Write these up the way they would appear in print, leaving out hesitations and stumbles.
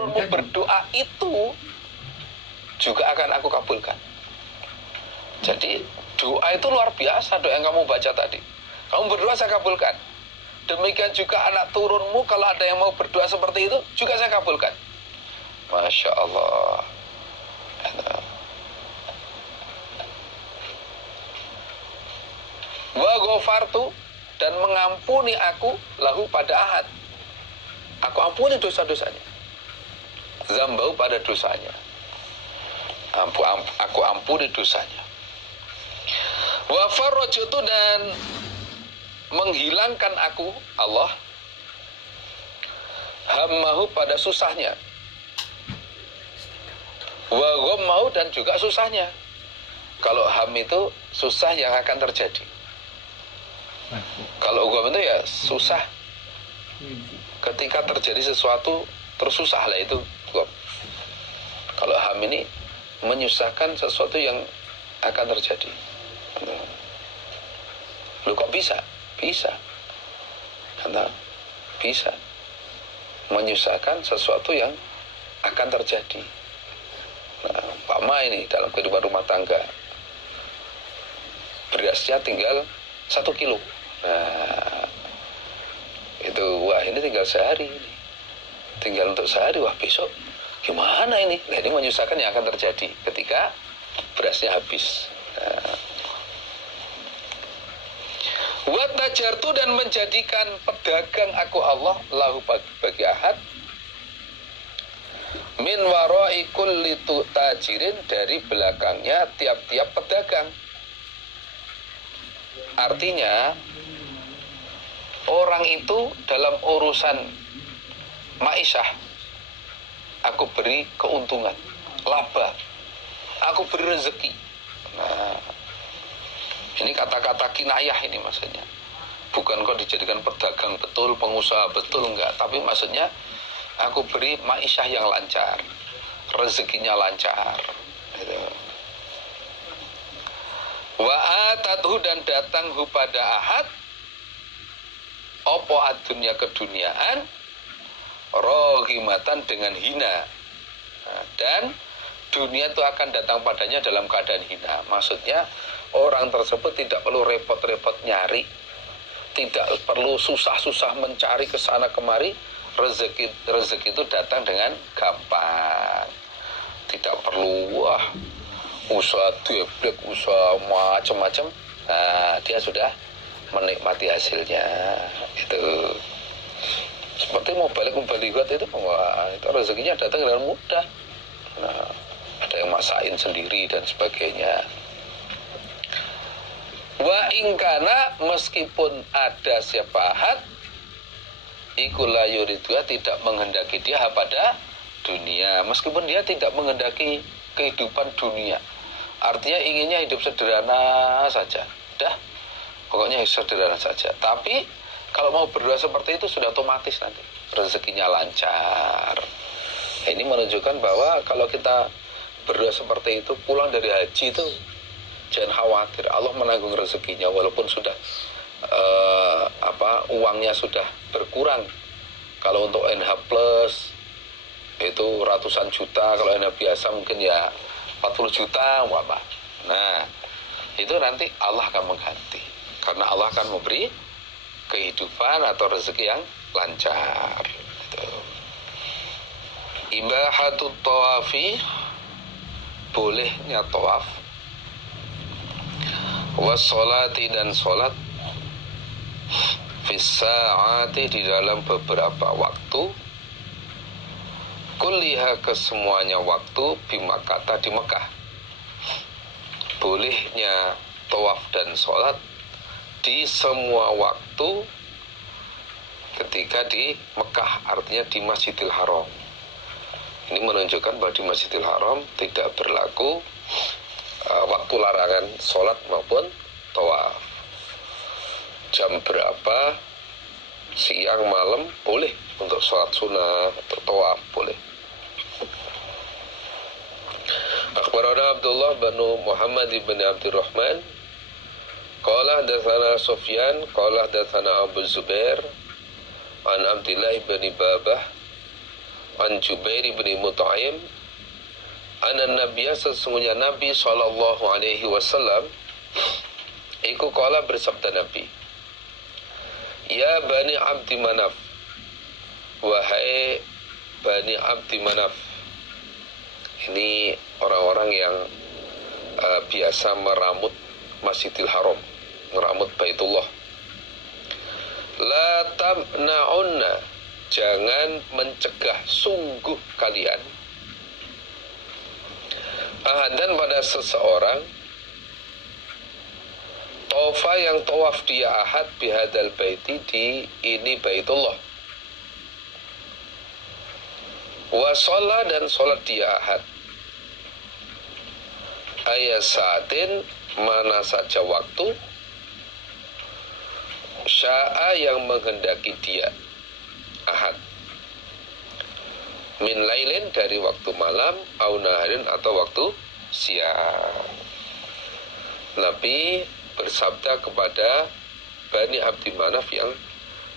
turunmu berdoa itu juga akan aku kabulkan. Jadi doa itu luar biasa, doa yang kamu baca tadi. Kamu berdoa saya kabulkan. Demikian juga anak turunmu, kalau ada yang mau berdoa seperti itu juga saya kabulkan. Masya Allah. Wa ghafartu, dan mengampuni aku lahu pada ahad. Aku ampuni dosa-dosanya. Zambau pada dosanya. Aku ampuni dosanya. Wa farajtu, dan menghilangkan aku Allah hammahu pada susahnya. Wa ghammahu, dan juga susahnya. Kalau ham itu susah yang akan terjadi. Kalau gham itu ya susah. Ketika terjadi sesuatu terus susah lah, itu gham. Kalau ham ini menyusahkan sesuatu yang akan terjadi. Lu kok bisa? Bisa. Karena bisa menyusahkan sesuatu yang akan terjadi. Nah, Pak Ma ini dalam kehidupan rumah tangga, berasnya tinggal 1 kilo. Nah, itu wah ini tinggal sehari, tinggal untuk sehari, wah besok gimana ini? Nah, ini menyusahkan yang akan terjadi ketika berasnya habis. Nah, wa tajartu, dan menjadikan pedagang aku Allah lahu bagi ahad min warai kulli tajirin, dari belakangnya tiap-tiap pedagang. Artinya orang itu dalam urusan ma'isyah aku beri keuntungan, laba, aku beri rezeki. Nah, ini kata-kata kinayah ini maksudnya. Bukan kok dijadikan pedagang betul, pengusaha betul, enggak. Tapi maksudnya aku beri ma'isyah yang lancar, rezekinya lancar. Gitu. Wa atadhu, dan datang hu pada ahad opo adunya keduniaan rohimatan, dengan hina. Nah, dan dunia itu akan datang padanya dalam keadaan hina. Maksudnya orang tersebut tidak perlu repot-repot nyari, tidak perlu susah-susah mencari ke sana kemari. Rezeki itu datang dengan gampang. Tidak perlu usaha deblek, usaha macam-macam. Nah, dia sudah menikmati hasilnya. Itu seperti mau balik itu, wah, itu rezekinya datang dengan mudah. Nah, ada yang masakin sendiri dan sebagainya. Wa ingkana, meskipun ada siapa ahad iku la yuridua, tidak menghendaki dia pada dunia, meskipun dia tidak menghendaki kehidupan dunia. Artinya inginnya hidup sederhana saja, dah, pokoknya sederhana saja. Tapi kalau mau berdoa seperti itu sudah otomatis nanti rezekinya lancar. Nah, ini menunjukkan bahwa kalau kita berdoa seperti itu, pulang dari haji itu jangan khawatir, Allah menanggung rezekinya. Walaupun sudah uangnya sudah berkurang. Kalau untuk NH plus itu ratusan juta, kalau NH biasa mungkin ya 40 juta umpama. Nah, itu nanti Allah akan mengganti, karena Allah akan memberi kehidupan atau rezeki yang lancar. Gitu. Ibahatut tawafi, bolehnya tawaf, wassolati, dan sholat, fissa'ati, di dalam beberapa waktu, kulliha, kesemuanya waktu, bimakata, di Mekah. Bolehnya tawaf dan sholat di semua waktu ketika di Mekah, artinya di Masjidil Haram. Ini menunjukkan bahwa di Masjidil Haram tidak berlaku waktu larangan sholat maupun tawaf. Jam berapa, siang, malam, boleh untuk sholat sunnah atau tawaf, boleh. Akhbarana Abdullah bin Muhammad bin Abdurrahman qala hadatsana Sufyan qala hadatsana Abu Zubair an Abdullah bin Babah an Jubair bin Mut'im anna Nabiya, sesungguhnya Nabi sallallahu alaihi wasallam iku qala, bersabda Nabi, ya Bani Abdi Manaf, wahai Bani Abdi Manaf. Ini orang-orang yang biasa meramut Masjidil Haram, meramut Baitullah. La tamna'unna, jangan mencegah sungguh kalian ahadan pada seseorang tofa yang tawaf dia ahad bihadal baiti, di ini Baitullah, wa sholat, dan sholat dia ahad, ayat saatin, mana saja waktu, sya'a, yang menghendaki dia ahad, min lailin, dari waktu malam, au naharin, atau waktu siang. Nabi bersabda kepada Bani Abdi Manaf yang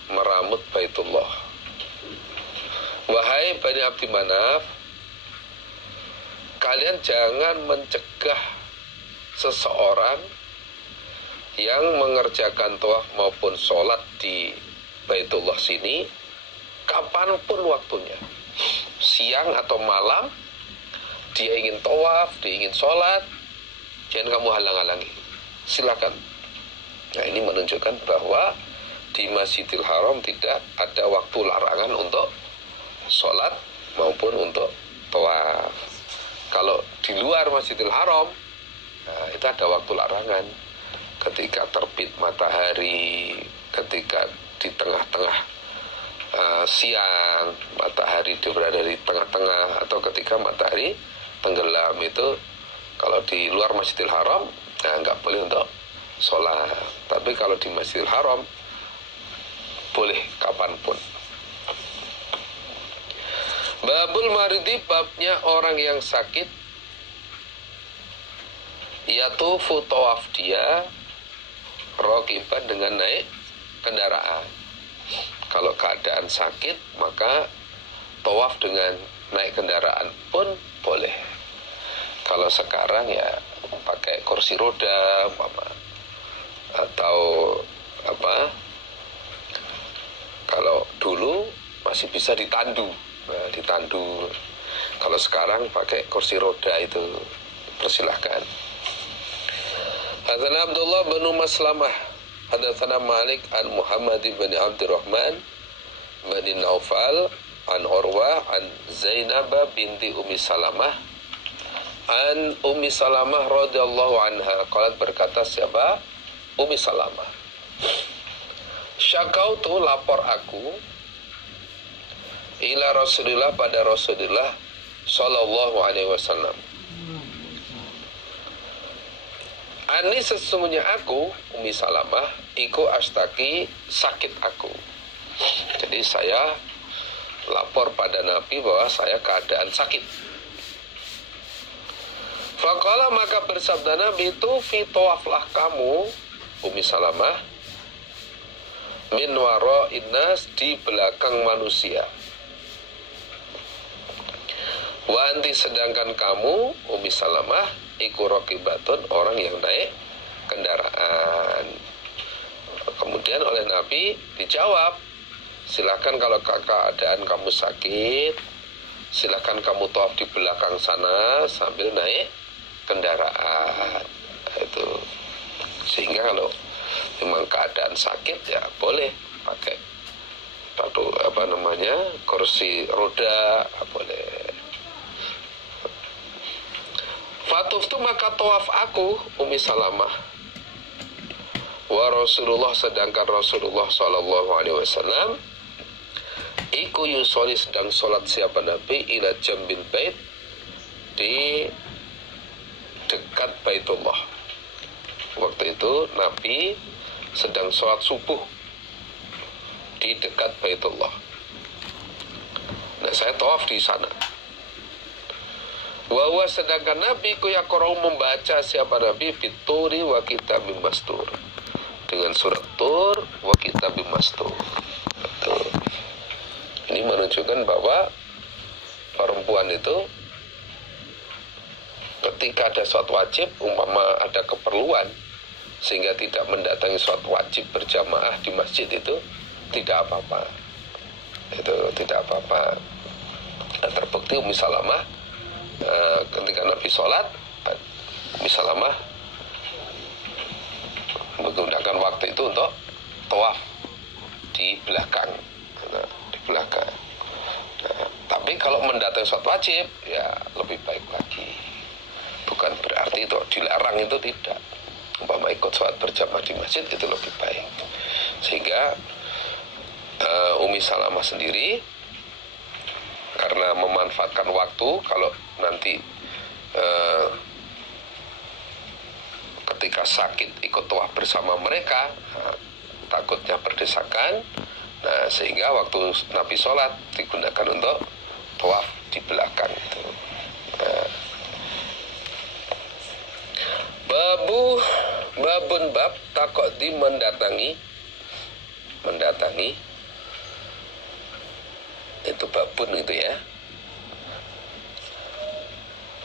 meramut Baitullah, wahai Bani Abdi Manaf, kalian jangan mencegah seseorang yang mengerjakan tawaf maupun sholat di Baitullah sini kapanpun waktunya, siang atau malam, dia ingin tawaf, dia ingin sholat, jangan kamu halang-halangi, silakan. Nah, ini menunjukkan bahwa di Masjidil Haram tidak ada waktu larangan untuk sholat maupun untuk tawaf. Kalau di luar Masjidil Haram, nah, itu ada waktu larangan, ketika terbit matahari, ketika di tengah-tengah siang, matahari berada di tengah-tengah, atau ketika matahari tenggelam. Itu kalau di luar Masjidil Haram, nah, nggak boleh untuk sholat. Tapi kalau di Masjidil Haram boleh kapanpun. Babul maridi, babnya orang yang sakit, yatufu, tawaf dia, rokiban, dengan naik kendaraan. Kalau keadaan sakit, maka tawaf dengan naik kendaraan pun boleh. Kalau sekarang ya pakai kursi roda, atau apa, kalau dulu masih bisa ditandu. Nah, ditandu. Kalau sekarang pakai kursi roda, itu persilahkan. Hadatsana Abdullah bin Maslamah, hadatsana Malik an Muhammad bin Abdurrahman bin Naufal an Urwah an Zainab binti Ummi Salamah an Ummi Salamah radhiyallahu anha qalat, berkata siapa? Ummi Salamah, syakautu, lapor aku, ila Rasulillah, pada Rasulullah sallallahu alaihi wasallam, ani, sesungguhnya aku, Ummi Salamah, iku astaki, sakit aku. Jadi saya lapor pada Nabi bahwa saya keadaan sakit. Faqala, maka bersabda Nabi itu, fi tawaflah kamu, Ummi Salamah, min wara'in nas, di belakang manusia. Wa anti, sedangkan kamu, Ummi Salamah, iku raqibatun, orang yang naik kendaraan. Kemudian oleh Nabi dijawab, silakan kalau keadaan kamu sakit, silakan kamu tawaf di belakang sana sambil naik kendaraan. Itu sehingga kalau memang keadaan sakit, ya boleh pakai kursi roda, boleh. Fatuftu, maka tawaf aku, Ummi Salamah, wa Rasulullah, sedangkan Rasulullah sallallahu alaihi wasallam iku yusoli, sedang sholat siapa Nabi, ila jambil bait, di dekat Baitullah. Waktu itu Nabi sedang sholat subuh di dekat Baitullah. Nah, saya tawaf di sana. Wa sedangkan Nabi ku yaqra'u, membaca siapa Nabi, bituri wa kitabim mastur, dengan surat Tur wa kitabim mastur. Ini menunjukkan bahwa perempuan itu ketika ada sholat wajib, umpama ada keperluan sehingga tidak mendatangi sholat wajib berjamaah di masjid, itu tidak apa-apa. Itu tidak apa-apa. Nah, terbukti Ummi Salamah ketika Nabi sholat, Ummi Salamah menggunakan waktu itu untuk tawaf di belakang. Nah, di belakang. Nah, tapi kalau mendatangi sholat wajib, ya lebih baik lagi. Bukan berarti itu dilarang, itu tidak. Umpama ikut sholat berjamaah di masjid itu lebih baik. Sehingga Ummi Salamah sendiri karena memanfaatkan waktu, kalau nanti ketika sakit ikut tawaf bersama mereka, takutnya berdesakan. Nah, sehingga waktu Nabi sholat digunakan untuk tawaf di belakang itu. Babun bab takodi mendatangi itu babun itu ya.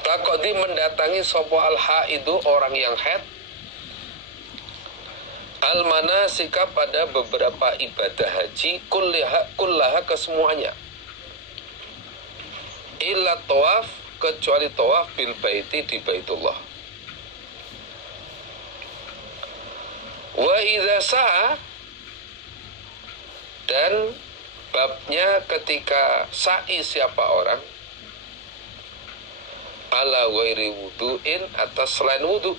Takodi mendatangi sopo alha itu orang yang haid al-manasika pada beberapa ibadah haji kullaha kesemuanya, illa tawaf kecuali tawaf bil baiti di Baitullah. Wa idza sa'a, dan babnya ketika sa'i siapa orang ala ghairi wudu'in, atas selain wudu,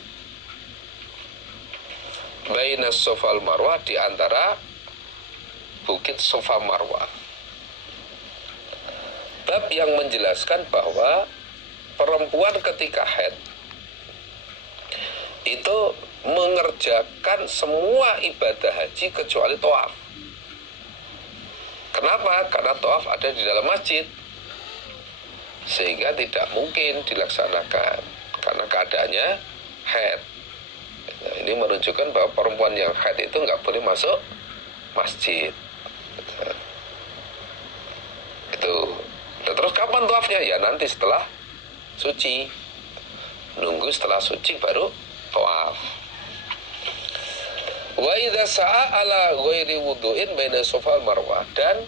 baina Safa wal Marwah, di antara bukit Safa Marwah. Bab yang menjelaskan bahwa perempuan ketika haid itu mengerjakan semua ibadah haji kecuali tawaf. Kenapa? Karena tawaf ada di dalam masjid, sehingga tidak mungkin dilaksanakan karena keadaannya haid. Nah, ini menunjukkan bahwa perempuan yang haid itu nggak boleh masuk masjid. Itu. Dan terus kapan tawafnya? Ya nanti setelah suci. Nunggu setelah suci baru tawaf. Wa idza sa'a ala ghairi wudu'in baina Safa wal Marwah, dan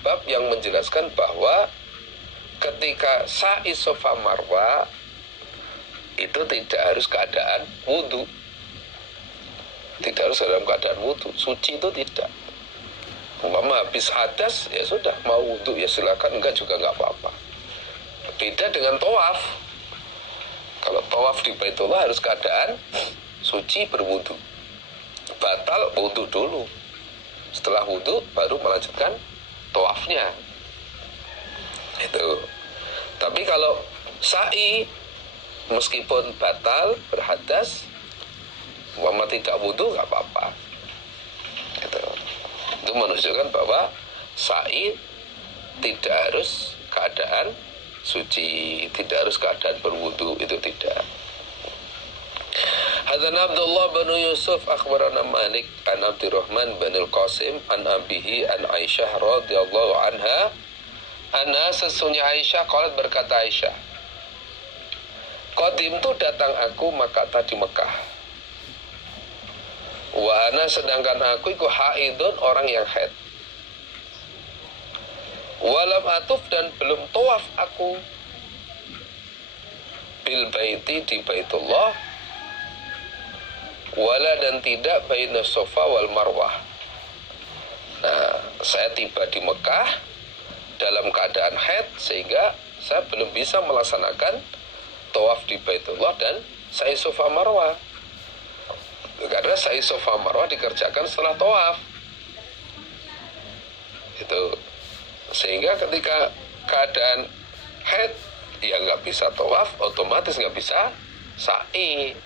bab yang menjelaskan bahwa ketika sa'i Safa Marwah itu tidak harus keadaan wudu. Tidak harus dalam keadaan wudu. Suci itu tidak. Umpama habis hadas, ya sudah, mau wudu ya silakan, enggak juga enggak apa-apa. Beda dengan tawaf. Kalau tawaf di Baitullah harus keadaan suci berwudu. Batal wudu dulu. Setelah wudu baru melanjutkan tawafnya. Itu. Tapi kalau sa'i meskipun batal berhadas, umpama tidak wudu nggak apa-apa. Itu menunjukkan bahwa sa'i tidak harus keadaan suci, tidak harus keadaan berwudu, itu tidak. Hadana Abdullah bin Yusuf akhbarana Malik an Abdurrahman bin Al-Qasim an abihi an Aisyah radhiyallahu anha anna sesungguhnya Aisyah qalat, berkata Aisyah, qadim tu datang aku Makkah di Mekah, wa ana sedangkan aku iku haidun orang yang haid, walam atuf dan belum tawaf aku bil baiti di Baitullah, wala dan tidak baina Safa wal Marwah. Nah, saya tiba di Mekah dalam keadaan haid sehingga saya belum bisa melaksanakan tawaf di Baitullah dan sa'i Safa Marwah. Karena sa'i Safa Marwah dikerjakan setelah tawaf. Itu. Sehingga ketika keadaan haid ya nggak bisa tawaf, otomatis nggak bisa sa'i.